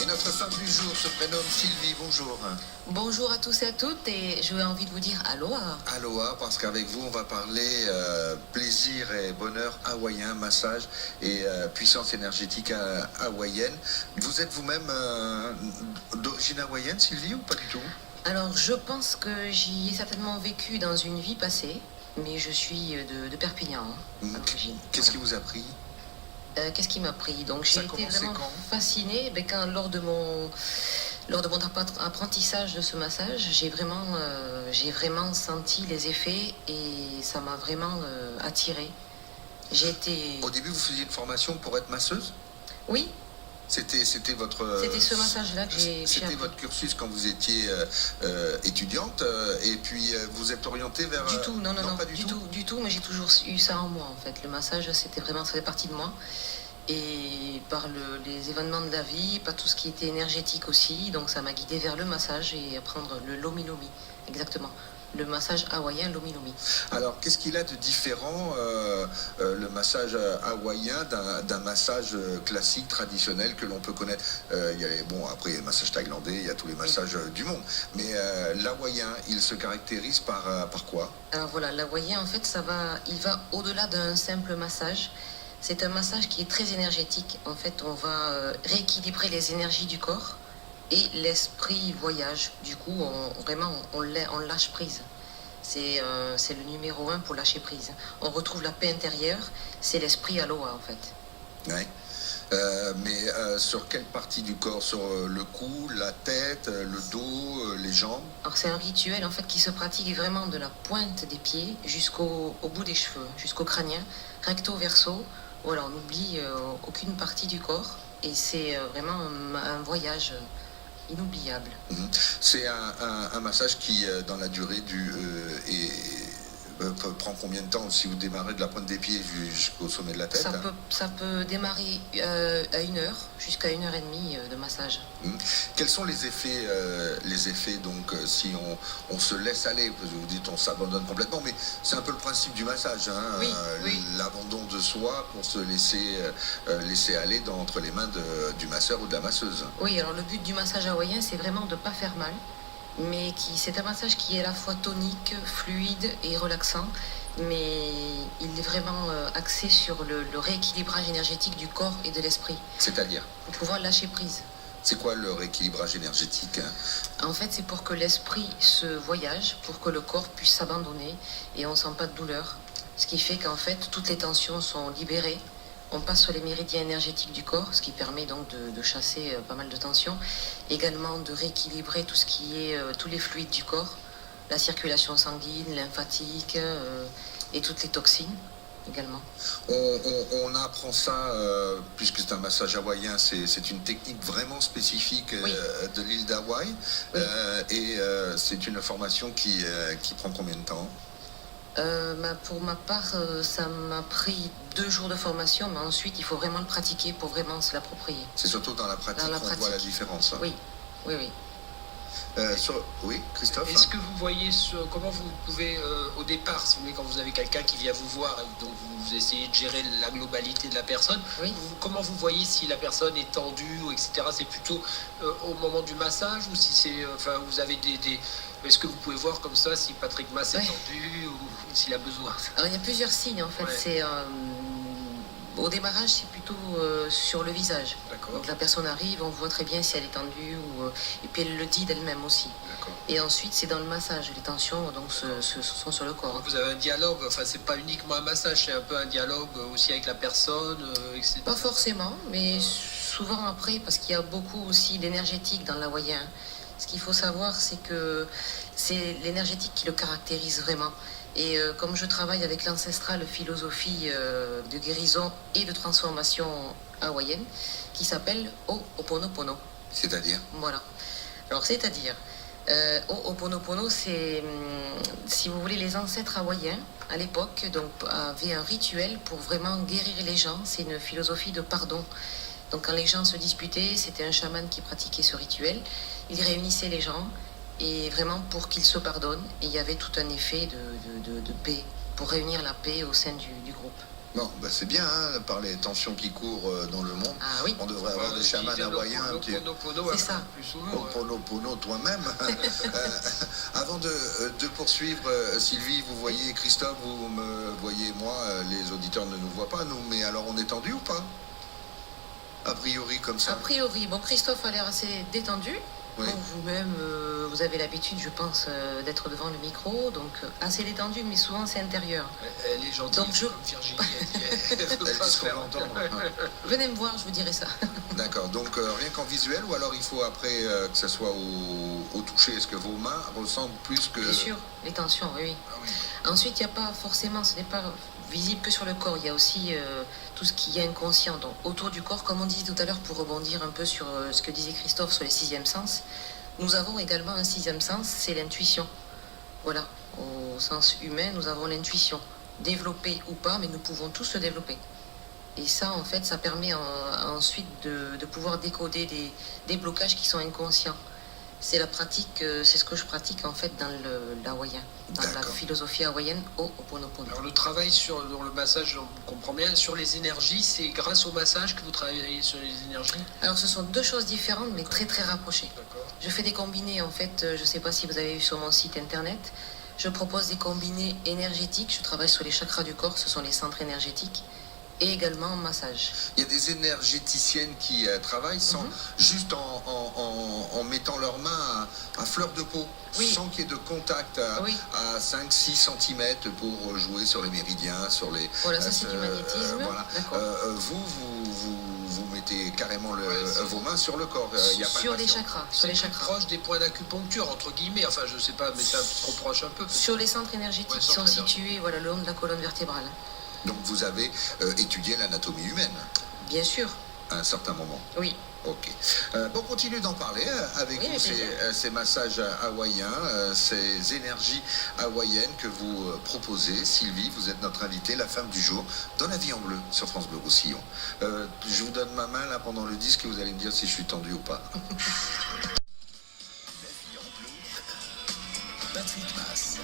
Et notre femme du jour se prénomme Sylvie, bonjour. Bonjour à tous et à toutes et j'aurais envie de vous dire aloha. Aloha, parce qu'avec vous, on va parler plaisir et bonheur hawaïen, massage et puissance énergétique hawaïenne. Vous êtes vous-même d'origine hawaïenne, Sylvie, ou pas du tout? Alors je pense que j'y ai certainement vécu dans une vie passée, mais je suis de Perpignan à l'origine. Qu'est-ce qui vous a pris? Qu'est-ce qui m'a pris? Donc j'ai Ça a été commencé vraiment quand? fascinée lors de mon apprentissage de ce massage, j'ai vraiment senti les effets et ça m'a vraiment attirée. J'ai été... Au début, vous faisiez une formation pour être masseuse? Oui, C'était votre... c'était ce massage-là que j'ai C'était appris. votre cursus quand vous étiez étudiante et puis vous êtes orientée vers... Du tout, non, pas du tout. du tout, mais j'ai toujours eu ça en moi en fait. Le massage, c'était vraiment, ça fait partie de moi. Et par les événements de la vie, par tout ce qui était énergétique aussi, donc ça m'a guidée vers le massage et apprendre le lomi lomi, exactement. Le massage hawaïen lomi lomi. Alors, qu'est-ce qu'il a de différent, le massage hawaïen, d'un massage classique, traditionnel, que l'on peut connaître? Bon, après, il y a le massage thaïlandais, il y a tous les massages du monde. Mais l'hawaïen, il se caractérise par quoi? Alors voilà, l'hawaïen, en fait, il va au-delà d'un simple massage. C'est un massage qui est très énergétique. En fait, on va rééquilibrer les énergies du corps et l'esprit voyage. Du coup, on lâche prise. C'est le numéro 1 pour lâcher prise. On retrouve la paix intérieure, c'est l'esprit aloha en fait. Ouais. Mais sur quelle partie du corps? Sur le cou, la tête, le dos, les jambes? Alors c'est un rituel en fait qui se pratique vraiment de la pointe des pieds au bout des cheveux, jusqu'au crânien, recto verso. Voilà, on n'oublie aucune partie du corps et c'est vraiment un voyage inoubliable. C'est un massage qui, dans la durée prend combien de temps si vous démarrez de la pointe des pieds jusqu'au sommet de la tête? Ça peut démarrer à 1 heure, jusqu'à 1 heure et demie de massage. Quels sont les effets donc si on se laisse aller, parce que vous dites on s'abandonne complètement, mais c'est un peu le principe du massage, hein, Oui. l'abandon de soi pour se laisser aller entre les mains du masseur ou de la masseuse. Oui, alors le but du massage hawaïen, c'est vraiment de ne pas faire mal, mais c'est un massage qui est à la fois tonique, fluide et relaxant, mais il est vraiment axé sur le rééquilibrage énergétique du corps et de l'esprit, C'est-à-dire, pour pouvoir lâcher prise. c'est quoi le rééquilibrage énergétique, hein? En fait, c'est pour que l'esprit se voyage, pour que le corps puisse s'abandonner et on ne sent pas de douleur. Ce qui fait qu'en fait, toutes les tensions sont libérées. On passe sur les méridiens énergétiques du corps, ce qui permet donc de chasser pas mal de tensions. Également de rééquilibrer tout ce qui est tous les fluides du corps, la circulation sanguine, lymphatique et toutes les toxines également. On apprend ça, puisque c'est un massage hawaïen, c'est une technique vraiment spécifique Oui. de l'île d'Hawaï. Oui. C'est une formation qui prend combien de temps? Pour ma part, ça m'a pris 2 jours de formation, mais ensuite il faut vraiment le pratiquer pour vraiment se l'approprier. C'est surtout dans la pratique qu'on voit la différence, hein. Oui, oui, oui. Oui, Christophe, Est-ce que vous voyez comment vous pouvez, au départ, si vous voulez, quand vous avez quelqu'un qui vient vous voir et donc vous essayez de gérer la globalité de la personne, Oui. comment vous voyez si la personne est tendue, ou etc. C'est plutôt au moment du massage, ou si c'est, vous avez est-ce que vous pouvez voir comme ça si Patrick Mass est Ouais. tendu ou s'il a besoin? Alors il y a plusieurs signes en fait. Ouais. Au démarrage, c'est plutôt sur le visage. D'accord, Donc la personne arrive, on voit très bien si elle est tendue et puis elle le dit d'elle-même aussi. d'accord. Et ensuite, c'est dans le massage. Les tensions donc sont sur le corps. Donc vous avez un dialogue, c'est pas uniquement un massage, c'est un peu un dialogue aussi avec la personne, etc. Pas forcément, mais souvent après, parce qu'il y a beaucoup aussi d'énergétique dans l'hawaïen. Ce qu'il faut savoir, c'est que c'est l'énergétique qui le caractérise vraiment. Et comme je travaille avec l'ancestrale philosophie de guérison et de transformation hawaïenne, qui s'appelle Ho'oponopono. c'est-à-dire? Voilà. Alors, c'est-à-dire, Ho'oponopono, c'est, si vous voulez, les ancêtres hawaïens, à l'époque, donc, avaient un rituel pour vraiment guérir les gens. C'est une philosophie de pardon. Donc, quand les gens se disputaient, c'était un chaman qui pratiquait ce rituel. Il réunissait les gens et vraiment pour qu'ils se pardonnent. Et il y avait tout un effet de paix, pour réunir la paix au sein du groupe. Bon, bah c'est bien, hein, par les tensions qui courent dans le monde. Ah oui, On devrait avoir des chamans hawaïens un petit Pono, c'est ça. plus souvent. Pono toi-même. Avant de poursuivre, Sylvie, vous voyez Christophe, vous me voyez moi, les auditeurs ne nous voient pas, nous, mais alors on est tendu ou pas? A priori comme A ça. priori, bon, Christophe a l'air assez détendu. Oui. Bon, vous-même, vous avez l'habitude, je pense, d'être devant le micro, donc assez détendu, mais souvent c'est intérieur. Elle est gentille, Donc, je- comme Virginie, elle veut Elle pas dit se ce qu'on faire entend. Venez me voir, je vous dirai ça. D'accord, donc rien qu'en visuel, ou alors il faut après que ça soit au toucher. Est-ce que vos mains ressentent plus que... Bien sûr, les tensions, oui, oui. Ah oui. Ensuite, il n'y a pas forcément, ce n'est pas visible que sur le corps, il y a aussi tout ce qui est inconscient, donc autour du corps, comme on disait tout à l'heure, pour rebondir un peu sur ce que disait Christophe sur les sixièmes sens, nous avons également un sixième sens, c'est l'intuition. Voilà, au sens humain, nous avons l'intuition, développée ou pas, mais nous pouvons tous le développer. Et ça, en fait, ça permet ensuite de pouvoir décoder des blocages qui sont inconscients. C'est la pratique, c'est ce que je pratique en fait dans l'hawaïen, dans la D'accord. philosophie hawaïenne Ho'oponopono. Alors le travail dans le massage, on comprend bien, sur les énergies, c'est grâce au massage que vous travaillez sur les énergies? Alors ce sont deux choses différentes mais très très rapprochées. D'accord. Je fais des combinés en fait, je ne sais pas si vous avez vu sur mon site internet, je propose des combinés énergétiques, je travaille sur les chakras du corps, ce sont les centres énergétiques, et également en massage. Il y a des énergéticiennes qui travaillent sans, juste en mettant leurs mains à fleur de peau, Oui. sans qu'il y ait de contact Oui. à 5-6 cm pour jouer sur les méridiens, sur les... Voilà, ça c'est du magnétisme. voilà. D'accord. Vous mettez carrément Ouais, c'est- vos mains sur le corps. Il y a pas de Sur les passion. chakras, sur C'est les plus chakras. proche des points d'acupuncture, entre guillemets, enfin je sais pas, mais ça se reproche un peu. Sur les centres énergétiques Ouais, qui sont centres situés voilà, le long de la colonne vertébrale. Donc vous avez étudié l'anatomie humaine Bien sûr, à un certain moment. oui. Ok. Bon, continue d'en parler avec Oui, nous, avec plaisir. ces massages hawaïens, ces énergies hawaïennes que vous proposez. Sylvie, vous êtes notre invitée, la femme du jour, dans La Vie en Bleu, sur France Bleu Roussillon. Je vous donne ma main là pendant le disque et vous allez me dire si je suis tendu ou pas. Patrick Mass.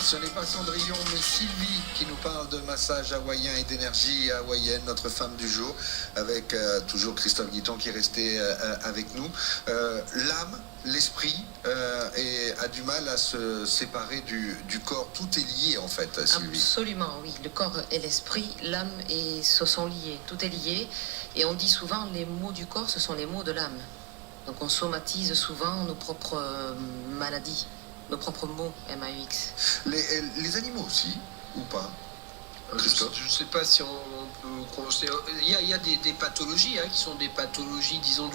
Ce n'est pas Cendrillon, mais Sylvie qui nous parle de massage hawaïen et d'énergie hawaïenne, notre femme du jour, avec toujours Christophe Guiton qui est resté avec nous. L'âme, l'esprit a du mal à se séparer du corps. Tout est lié en fait, Sylvie. Absolument, oui. Le corps et l'esprit, l'âme se sont liés. Tout est lié. Et on dit souvent les mots du corps, ce sont les mots de l'âme. Donc on somatise souvent nos propres maladies, nos propres mots, MAUX. Les animaux aussi, ou pas? Christophe. Je ne sais pas si on peut constater. Il y a des pathologies qui sont des pathologies, disons,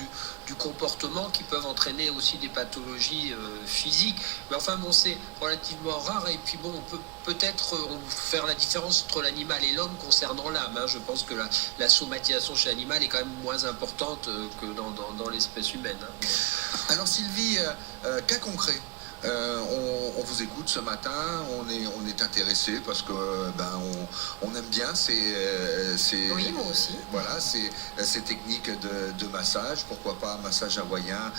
du comportement qui peuvent entraîner aussi des pathologies physiques. Mais enfin, bon, c'est relativement rare. Et puis, bon, on peut peut-être faire la différence entre l'animal et l'homme concernant l'âme. Je pense que la somatisation chez l'animal est quand même moins importante que dans l'espèce humaine. Alors Sylvie, cas concret. On vous écoute ce matin, on est intéressé parce que on aime bien Oui, moi aussi. Voilà, ces techniques de massage, pourquoi pas un massage hawaïen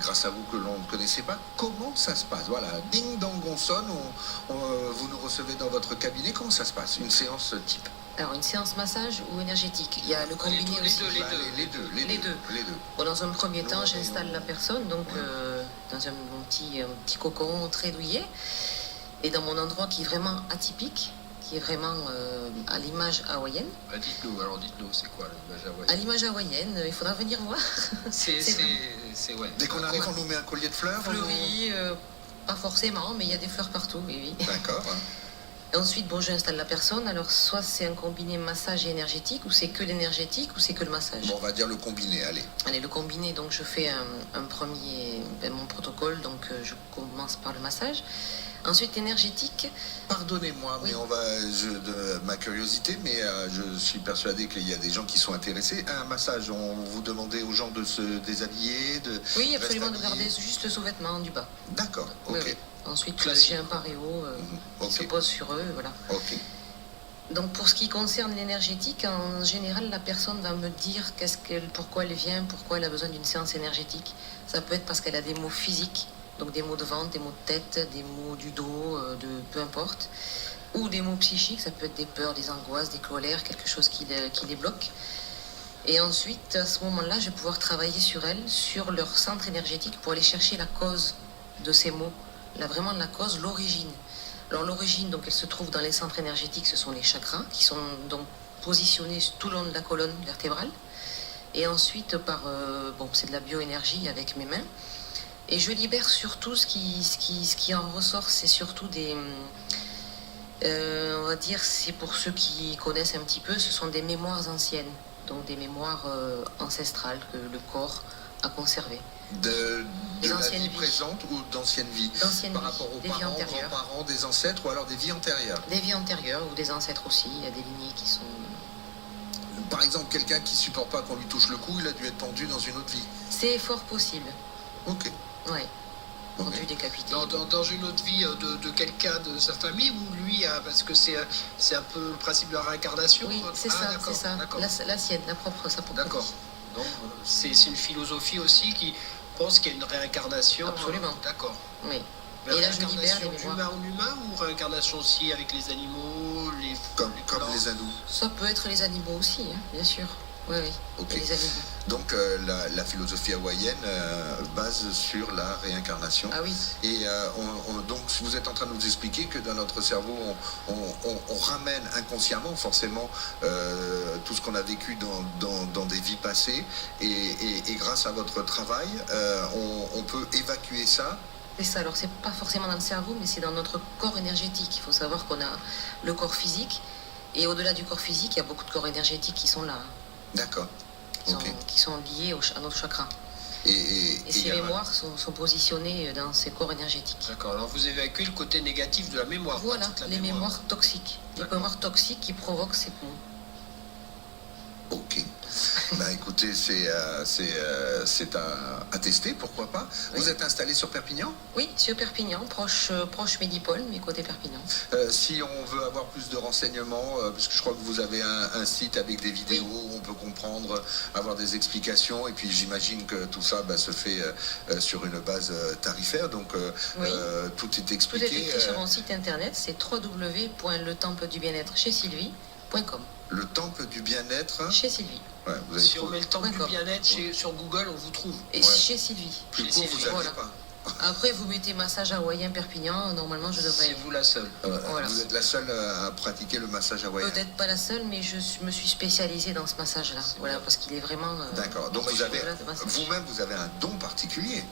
grâce à vous que l'on ne connaissait pas. Comment ça se passe? Voilà, ding dong on sonne, vous nous recevez dans votre cabinet, comment ça se passe? Une séance type? Alors une séance massage ou énergétique? Il y a le combiné les aussi. deux, les Bah, deux. les deux. Bon, dans un premier temps, Non, j'installe mais la personne donc, dans un petit cocon très douillet et dans mon endroit qui est vraiment atypique, qui est vraiment à l'image hawaïenne. Dites-nous, c'est quoi l'image À hawaïenne? l'image hawaïenne, il faudra venir voir. Ouais. Dès qu'on arrive, on nous met un collier de fleurs. Fleuri, pas forcément, mais il y a des fleurs partout, oui, oui. D'accord. Et ensuite, bon, j'installe la personne. Alors, soit c'est un combiné massage et énergétique, ou c'est que l'énergétique, ou c'est que le massage. Bon, on va dire le combiné, allez. Allez, le combiné, donc je fais un premier, mon protocole, donc je commence par le massage. Ensuite, énergétique. Pardonnez-moi, Oui. mais de ma curiosité, mais je suis persuadé qu'il y a des gens qui sont intéressés. Un massage, on vous demandait aux gens de se déshabiller, Oui, absolument, de rester garder habillés. juste le sous-vêtement du bas. D'accord, Oui, ok. oui. Ensuite, Classique. j'ai un paréo qui se Ok, pose sur eux, voilà. ok. Donc, pour ce qui concerne l'énergétique, en général, la personne va me dire pourquoi elle vient, pourquoi elle a besoin d'une séance énergétique. Ça peut être parce qu'elle a des maux physiques, donc des maux de ventre, des maux de tête, des maux du dos, peu importe. ou des maux psychiques, ça peut être des peurs, des angoisses, des colères, quelque chose qui les bloque. Et ensuite, à ce moment-là, je vais pouvoir travailler sur elles, sur leur centre énergétique, pour aller chercher la cause de ces maux. Là, vraiment la cause, l'origine. Alors l'origine, donc, elle se trouve dans les centres énergétiques, ce sont les chakras, qui sont donc positionnés tout le long de la colonne vertébrale. Et ensuite, c'est de la bioénergie avec mes mains. Et je libère surtout ce qui en ressort, c'est surtout on va dire, c'est pour ceux qui connaissent un petit peu, ce sont des mémoires anciennes, donc des mémoires ancestrales que le corps a conservées. De Des la anciennes vie vies. présente ou d'anciennes vies? D'anciennes Par vies, rapport aux des vies parents, antérieures. grands-parents, des ancêtres ou alors des vies antérieures? Des vies antérieures ou des ancêtres aussi, il y a des lignées qui sont... Par exemple, quelqu'un qui supporte pas qu'on lui touche le cou, il a dû être pendu dans une autre vie. C'est fort possible, Ok. ouais. Ok. Pendu, décapité. Dans une autre vie de quelqu'un de sa famille, ou lui, parce que c'est un peu le principe de la réincarnation. Oui, c'est Ah, ça, d'accord, c'est ça. d'accord. La sienne, sa propre D'accord. vie. Donc, c'est une philosophie aussi qui pense qu'il y a une réincarnation. Absolument. D'accord. Oui. Mais Et là, je libère les réincarnation mémoires. d'humain en humain, ou réincarnation aussi avec les animaux, Comme plantes? les hindous. Ça peut être les animaux aussi, hein, bien sûr. Oui, oui. Ok. Et les animaux. Donc la philosophie hawaïenne base sur la réincarnation. Ah oui. Et donc vous êtes en train de nous expliquer que dans notre cerveau, on ramène inconsciemment forcément tout ce qu'on a vécu dans des vies passées. Et grâce à votre travail, on peut évacuer ça. C'est ça. Alors, c'est pas forcément dans le cerveau, mais c'est dans notre corps énergétique. Il faut savoir qu'on a le corps physique. Et au-delà du corps physique, il y a beaucoup de corps énergétiques qui sont là, hein, D'accord. Ok. qui sont liés à notre chakra. Et Et ces il y a- mémoires sont positionnées dans ces corps énergétiques. D'accord. Alors vous évacuez le côté négatif de la mémoire. Voilà, toute la les mémoire. mémoires toxiques. Les D'accord. mémoires toxiques qui provoquent ces maux. Ok. Ben écoutez, c'est à tester, pourquoi pas. Oui. Vous êtes installé sur Perpignan? Oui, sur Perpignan, proche Mégipol, mais côté Perpignan. Si on veut avoir plus de renseignements, parce que je crois que vous avez un site avec des vidéos où on peut comprendre, avoir des explications, et puis j'imagine que tout ça se fait sur une base tarifaire, donc Oui. tout est Tout est expliqué. écrit sur mon site internet, c'est www.letempledubienêtre-chez-Sylvie.com. Le temple du bien-être. Chez Sylvie. Ouais, vous avez Si on met le temple du D'accord. bien-être sur Google, on vous trouve. Et Ouais. chez Sylvie. plus chez court, Sylvie, vous n'avez voilà. pas. Après, vous mettez massage hawaïen Perpignan, normalement, je devrais. C'est vous la seule. Voilà. Vous êtes la seule à pratiquer le massage hawaïen. Peut-être pas la seule, mais me suis spécialisée dans ce massage-là. Voilà, parce qu'il est vraiment. D'accord. Donc vous avez, voilà, de massage. vous-même, vous avez un don particulier.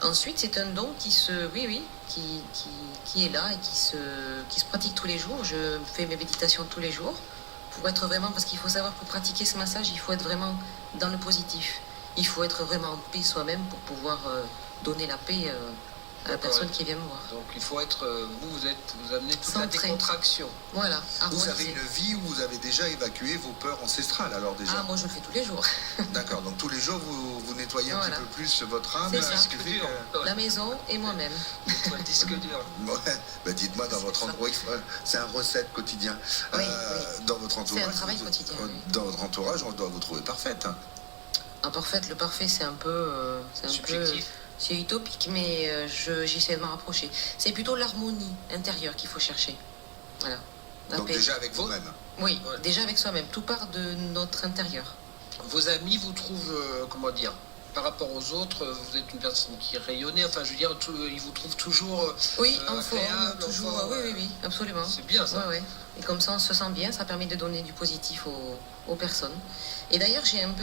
Ensuite, c'est un don qui est là et qui se pratique tous les jours. Je fais mes méditations tous les jours pour être vraiment, parce qu'il faut savoir, pour pratiquer ce massage, il faut être vraiment dans le positif. Il faut être vraiment en paix soi-même pour pouvoir donner la paix à la D'accord, personne ouais. qui vient me voir. Donc il faut être. Vous amenez toute la Centré. décontraction. Voilà, Vous avez harmoniser. une vie où vous avez déjà évacué vos peurs ancestrales, alors déjà. Ah, moi je le fais tous les jours. D'accord. Donc tous les jours, vous nettoyez un Voilà. petit peu plus votre âme. C'est ça. Ce qui fait Dur. que- La maison et moi-même. Nettoie le disque dur. Ouais, dites-moi dans C'est votre ça. endroit, c'est un recette quotidien. Oui, Dans votre entourage, C'est un travail vous- quotidien, oui. Dans votre entourage, on doit vous trouver parfaite. Hein. En parfait, le parfait, c'est un peu. Subjectif. C'est utopique, mais j'essaie de m'en rapprocher. C'est plutôt l'harmonie intérieure qu'il faut chercher. Voilà. La Donc paix. déjà avec vous-même. Oui, Ouais. déjà avec soi-même. Tout part de notre intérieur. Vos amis vous trouvent, comment dire, par rapport aux autres, vous êtes une personne qui rayonnait, enfin je veux dire, ils vous trouvent toujours. Oui, en forme, agréable, toujours. enfin, Oui, absolument. C'est bien ça. Ouais. Et comme ça, on se sent bien. Ça permet de donner du positif aux personnes. Et d'ailleurs, j'ai une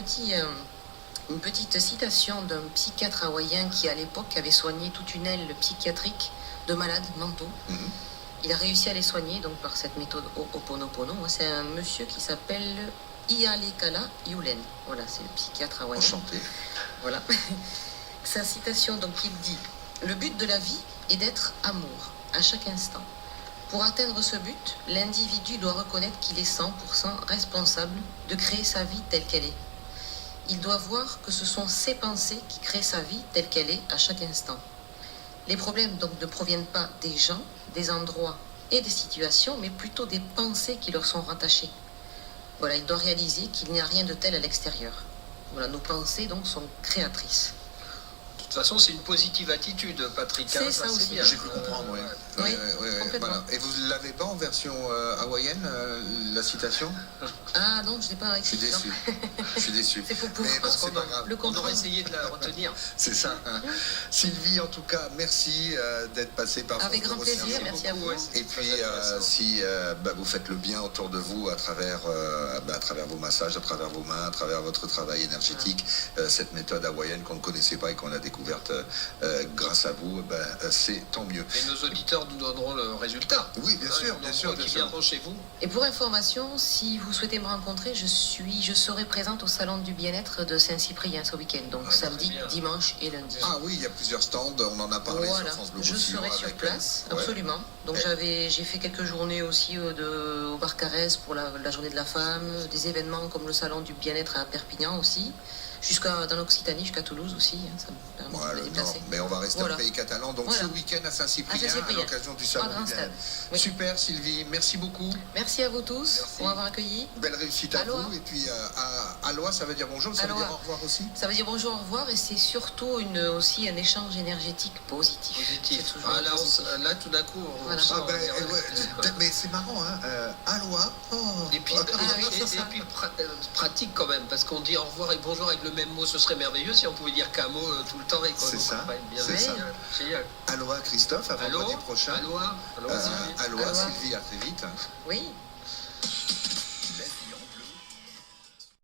petite citation d'un psychiatre hawaïen qui, à l'époque, avait soigné toute une aile psychiatrique de malades mentaux. Mhm. Il a réussi à les soigner donc par cette méthode Ho'oponopono. C'est un monsieur qui s'appelle Ialekala Yulen. Voilà, c'est le psychiatre hawaïen. Enchanté. Voilà. Sa citation, donc, il dit: le but de la vie est d'être amour à chaque instant. Pour atteindre ce but, l'individu doit reconnaître qu'il est 100% responsable de créer sa vie telle qu'elle est. Il doit voir que ce sont ses pensées qui créent sa vie telle qu'elle est à chaque instant. Les problèmes donc ne proviennent pas des gens, des endroits et des situations, mais plutôt des pensées qui leur sont rattachées. Voilà, il doit réaliser qu'il n'y a rien de tel à l'extérieur. Voilà, nos pensées donc sont créatrices. toute façon, c'est une positive attitude, Patrick. C'est hein, ça c'est aussi. bien. J'ai pu comprendre, oui. Oui, complètement. Voilà. Et vous ne l'avez pas en version hawaïenne, la citation? Ah non, je ne l'ai pas Je suis écrit. déçu. Je suis déçu. C'est pour Mais bon, pouvoir c'est pas grave. le On aurait comprendre. essayé de la retenir. C'est ça. Hein. Sylvie, en tout cas, merci d'être passée par Avec France grand Bleu plaisir, Océan. merci à vous. Ouais, Et puis, si vous faites le bien autour de vous à travers vos massages, à travers vos mains, à travers votre travail énergétique, cette méthode hawaïenne qu'on ne connaissait pas et qu'on a découverte grâce à vous, c'est tant mieux. Et nos auditeurs nous donneront le résultat. Oui, bien sûr, bien sûr, bien Qui sûr. viendront chez vous. Et pour information, si vous souhaitez me rencontrer, je serai présente au salon du bien-être de Saint-Cyprien ce week-end, donc Ah, samedi, très bien. dimanche et lundi. Ah oui, il y a plusieurs stands, on en a parlé Voilà, sur France Bleu je Roussillon serai sur avec, place, ouais. absolument. Donc j'ai fait quelques journées aussi au bar Carès pour la journée de la femme, des événements comme le salon du bien-être à Perpignan aussi, dans l'Occitanie, jusqu'à Toulouse aussi, hein, ça me permet Voilà, de me non, déplacer. mais on va rester Voilà. au pays catalan, donc Voilà. ce week-end à Saint-Cyprien, À Saint-Cyprien. à l'occasion du salon Pas grand du stade. bien-être. Oui. Super Sylvie, merci beaucoup. Merci à vous tous Merci. pour m'avoir accueilli. Belle réussite à Aloha. vous. Et puis Aloha, ça veut dire bonjour, ça veut Aloha. dire au revoir aussi. Ça veut dire bonjour, au revoir, et c'est surtout aussi un échange énergétique positif. Positif. C'est toujours Ah, là, positif. là, tout d'un coup, on Voilà. sent, Ah ben, ouais. mais c'est marrant, hein. Aloha. Oh. Et puis, oui, c'est ça. pratique quand même, parce qu'on dit au revoir et bonjour avec le même mot, ce serait merveilleux si on pouvait dire qu'un mot tout le temps et qu'on C'est ça, pourrait être bien c'est veillé, ça. hein. Génial. Aloha Christophe, à vendredi prochain. Aloha. Aloha Aloha. Sylvie, à très vite. Oui.